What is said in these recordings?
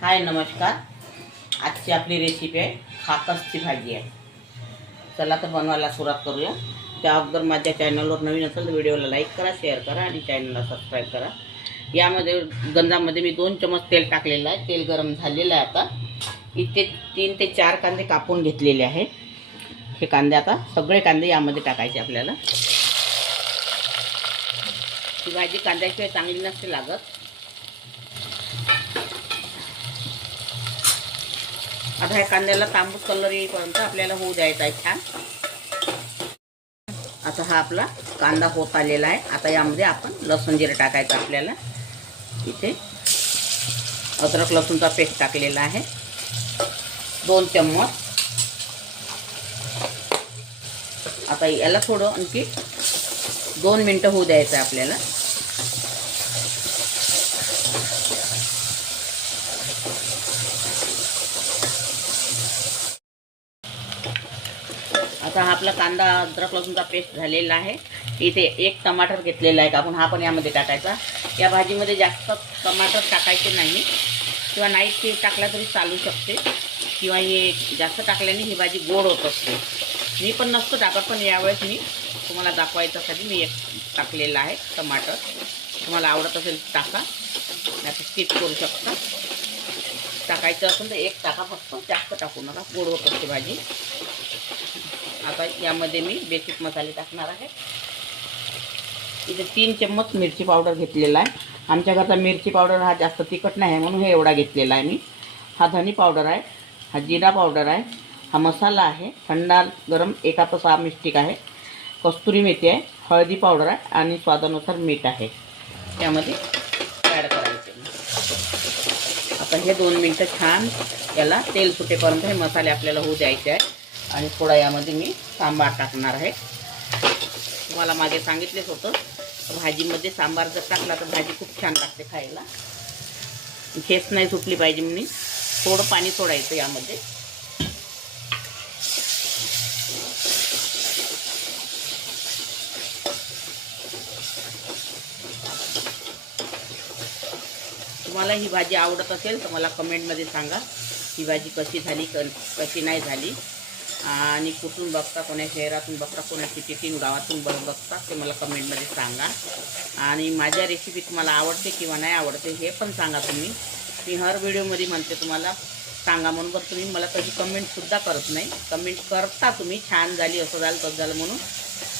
हाय नमस्कार. आजची आपली रेसिपी आहे खाकसची भाजी आहे. चला तर बनवायला सुरुवात करूया. त्या अगोदर माझ्या चॅनलवर नवीन असेल तर व्हिडिओला लाईक करा, शेअर करा आणि चॅनलला सबस्क्राईब करा. यामध्ये गंजामध्ये मी 2 चमच तेल टाकलेलं आहे. तेल गरम झालेलं आहे. आता इथे 3 ते 4 कांदे कापून घेतलेले आहे. हे कांदे आता सगळे कांदे यामध्ये टाकायचे आपल्याला. ही भाजी कांद्याशिवाय चांगली नसते लागत. आता ह्या कांद्याला तांबूस कलर येईपर्यंत आपल्याला होऊ द्यायचा आहे छान. आता हा आपला कांदा होत आलेला आहे. आता यामध्ये आपण लसूण जिरं टाकायचं आपल्याला. इथे अद्रक लसूणचा पेस्ट टाकलेला आहे 2 चम्मच. आता याला थोडं आणखी 2 मिनटं होऊ द्यायचं आहे आपल्याला. आता हा आपला कांदा अद्रक लसूणचा पेस्ट झालेला आहे. इथे 1 टमाटर घेतलेला आहे कापून, हा पण यामध्ये टाकायचा. या भाजीमध्ये जास्त टमाटर टाकायचे नाही किंवा नाही ते टाकला तरी चालू शकते, किंवा हे जास्त टाकल्याने ही भाजी गोड होत असते. मी पण नसतो टाकत, पण यावेळेस मी तुम्हाला दाखवायच्यासाठी मी 1 टाकलेला आहे टमाटर. तुम्हाला आवडत असेल टाका, नाही स्किप करू शकता. टाकायचं असेल तर 1 टाका फक्त, जास्त टाकू नका, गोड होत असते भाजी. आता यामध्ये मी बेसिक मसाले टाकणार आहे. इथे 3 चम्मच मिरची पावडर घेतलेला आहे. आमच्या घरचा मिरची पावडर हा जास्त तिखट नाही आहे म्हणून हे एवढा घेतलेला आहे मी. हा धनी पावडर आहे, हा जिरा पावडर आहे, हा मसाला आहे, थंडा गरम 1 हात 6 मिस्टिक आहे, कस्तुरी मेथी आहे, हळदी पावडर आहे आणि स्वादानुसार मीठ आहे. त्यामध्ये ॲड करायचे. आता हे 2 मिनटं छान याला तेल सुटेपर्यंत हे मसाले आपल्याला होऊ द्यायचे आहे. आणि थोडा यामध्ये मी सांबार टाकणार आहे. तुम्हाला मागे सांगितलेच होतं, भाजीमध्ये सांबार जर टाकला तर भाजी खूप छान लागते खायला. ठेस नाही सुटली पाहिजे म्हणून थोडं पाणी सोडायचं यामध्ये. तुम्हाला ही भाजी आवडत असेल तर मला कमेंटमध्ये सांगा ही भाजी कशी झाली, कशी नाही झाली, आणि कुठून बघता, कोण्या शहरातून बघता, कोण्या सिटीतून गावातून बघता ते मला कमेंटमध्ये सांगा. आणि माझ्या रेसिपी तुम्हाला आवडते किंवा नाही आवडते हे पण सांगा तुम्ही. मी हर व्हिडिओमध्ये म्हणते तुम्हाला सांगा म्हणून, पण तुम्ही मला कधी कमेंटसुद्धा करत नाही. कमेंट करता तुम्ही छान झाली, असं झालं तसं झालं म्हणून,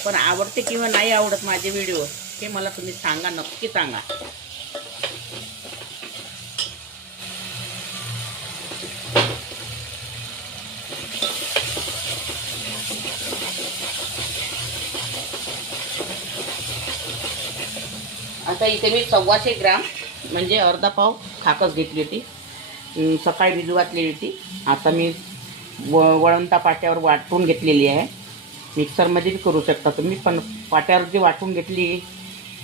पण आवडते किंवा नाही आवडत माझे व्हिडिओ हे मला तुम्ही सांगा, नक्की सांगा. आता इथे मी 125 ग्राम म्हणजे अर्धा पाव खाकस घेतली होती. सकाळी भिजू घातलेली होती. आता मी वळणता पाट्यावर वाटून घेतलेली आहे. मिक्सरमध्ये बी करू शकता तुम्ही, पण पाट्यावर जी वाटून घेतली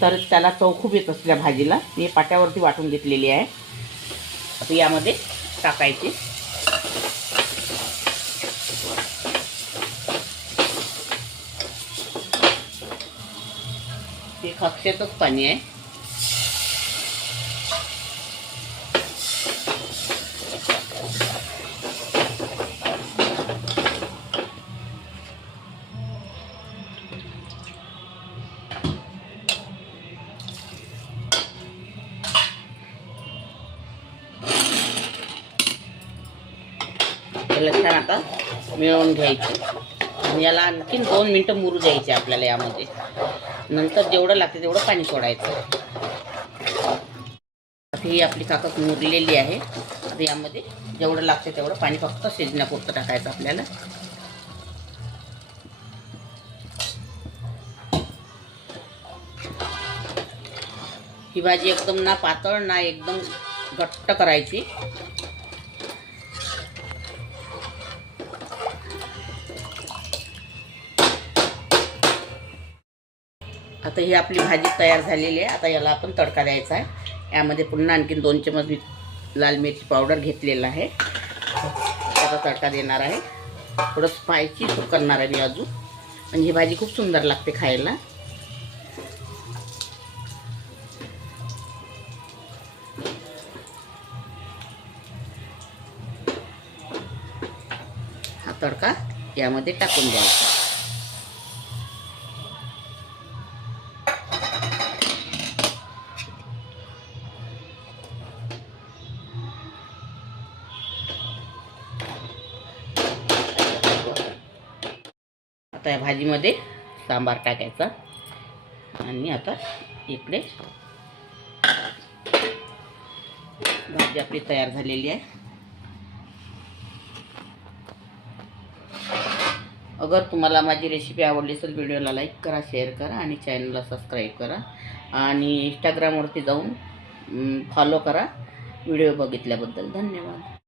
तर त्याला चव खूप येत असल्या भाजीला. मी पाट्यावरती वाटून घेतलेली आहे. आता यामध्ये टाकायची. हे खाकसेचंच पाणी आहे. याला छान आता मिळवून घ्यायचं आणि याला आणखीन 2 मिनटं मुरू द्यायचे आपल्याला यामध्ये. नंतर जेवढं लागते तेवढं पाणी सोडायचं. ही आपली खाकस मुरलेली आहे. आता यामध्ये जेवढं लागते तेवढं पाणी फक्त शिजण्यापुरतं टाकायचं आपल्याला. ही भाजी एकदम ना पातळ ना एकदम घट्ट करायची. आता ही आपली भाजी तयार झालेली आहे. आता याला आपण तडका द्यायचा आहे. यामध्ये पुन्हा आणखीन 2 चमच लाल मिरची पावडर घेतलेला आहे. त्याचा तडका देणार आहे. थोडं स्पायसी करणार आहे मी अजून, म्हणजे ही भाजी खूप सुंदर लागते खायला. तडका यामध्ये टाकून द्यायचा. आता या भाजीमध्ये सांबार टाकायचा आणि आता इकडे भाजी आपली तयार झालेली आहे. अगर तुम्हाला माझी रेसिपी आवडली असेल व्हिडिओला लाईक करा, शेअर करा आणि चॅनलला सबस्क्राईब करा आणि इंस्टाग्रामवरती जाऊन फॉलो करा. व्हिडिओ बघितल्याबद्दल धन्यवाद.